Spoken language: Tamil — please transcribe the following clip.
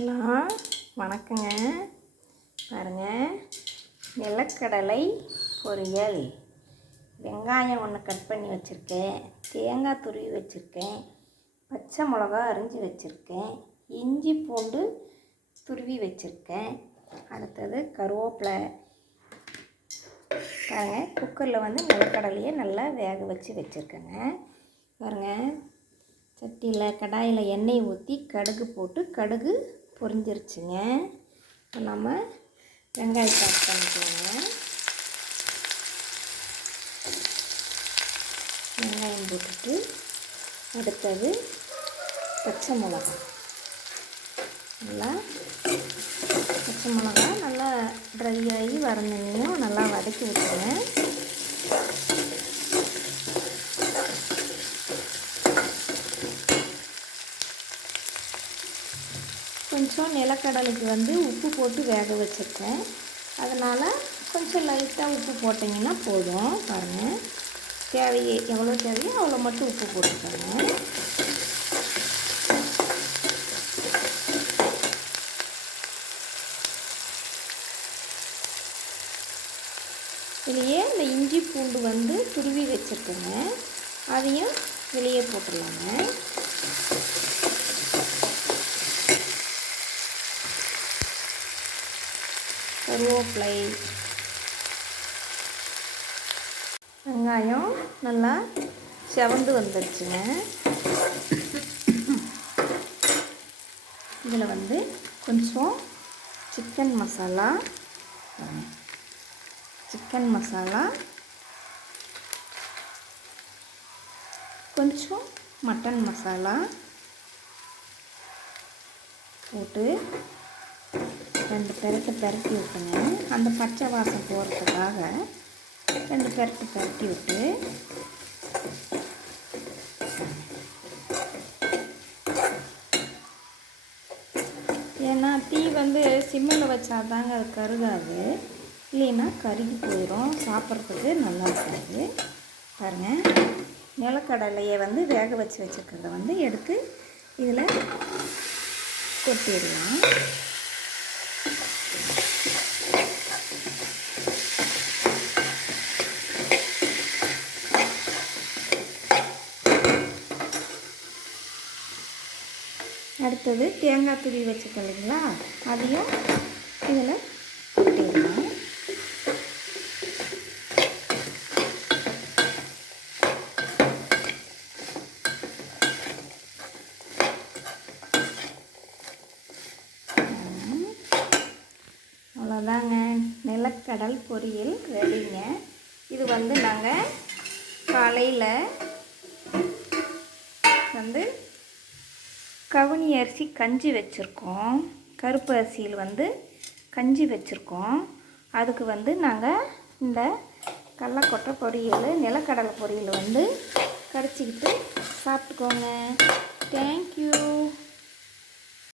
ஹலோ வணக்கங்க. பாருங்கள் நிலக்கடலை பொரியல். வெங்காயம் ஒன்று கட் பண்ணி வச்சுருக்கேன். தேங்காய் துருவி வச்சுருக்கேன். பச்சை மிளகா அரிஞ்சு வச்சுருக்கேன். இஞ்சி பூண்டு துருவி வச்சுருக்கேன். அடுத்தது கருவேப்பிலை. பாருங்கள் குக்கரில் வந்து நிலக்கடலையை நல்லா வேக வச்சு வச்சுருக்கேங்க. பாருங்கள் சட்டியில் கடாயில் எண்ணெய் ஊற்றி கடுகு போட்டு கடுகு பொரிஞ்சிருச்சுங்க. இப்போ நம்ம வெங்காயத்தை ஆட் பண்ணிக்கலாங்க. வெங்காயம் போட்டுட்டு அடுத்தது பச்சை மிளகா. நல்லா பச்சை மிளகா நல்லா ட்ரை ஆகி வரணுன்னையும் நல்லா வதக்கி விட்டுருங்க கொஞ்சம் நிலக்கடலைக்கு வந்து உப்பு போட்டு வேக வச்சுருக்கேன். அதனால் கொஞ்சம் லைட்டாக உப்பு போட்டிங்கன்னா போதும். பாருங்கள் தேவையே எவ்வளோ தேவையோ அவ்வளோ மட்டும் உப்பு போட்டுக்கோங்க. இதுலேயே இந்த இஞ்சி பூண்டு வந்து துருவி வச்சுருக்கேங்க அதையும் வெளியே போட்டுடலாங்க. கருவேப்பிலை. வெங்காயம் நல்லா செவந்து வந்துடுச்சுங்க இதில் வந்து கொஞ்சம் சிக்கன் மசாலா சிக்கன் மசாலா கொஞ்சம் மட்டன் மசாலா போட்டு ரெண்டு பெரட்டு பெரட்டி விட்டுங்க. அந்த பச்சை வாசம் போகிறதுக்காக ரெண்டு பெரட்டு பெரட்டி விட்டு ஏன்னா தீ வந்து சிம்மில் வச்சா தாங்க அது கருகாது. இல்லைன்னா கருகி போயிடும் சாப்பிட்றதுக்கு நல்லா இருக்காது. பாருங்கள் நிலக்கடலையை வந்து வேக வச்சு வச்சுருக்கிறத வந்து எடுத்து இதில் கொட்டிடலாம். அடுத்தது தேங்காய் துருவி வச்சுக்கோ இல்லைங்களா? அதையும் இதில் கொட்டிடலாம். அவ்வளோதாங்க. நிலக்கடல் பொரியல் ரெடிங்க. இது வந்து நாங்கள் காலையில் வந்து கவுனி அரிசி கஞ்சி வச்சுருக்கோம். கருப்பு அரிசியில் வந்து கஞ்சி வச்சுருக்கோம். அதுக்கு வந்து நாங்கள் இந்த கடலக்கொட்டை பொரியல் நிலக்கடலை பொரியல் வந்து கடிச்சிக்கிட்டு சாப்பிட்டுக்கோங்க. தேங்க்யூ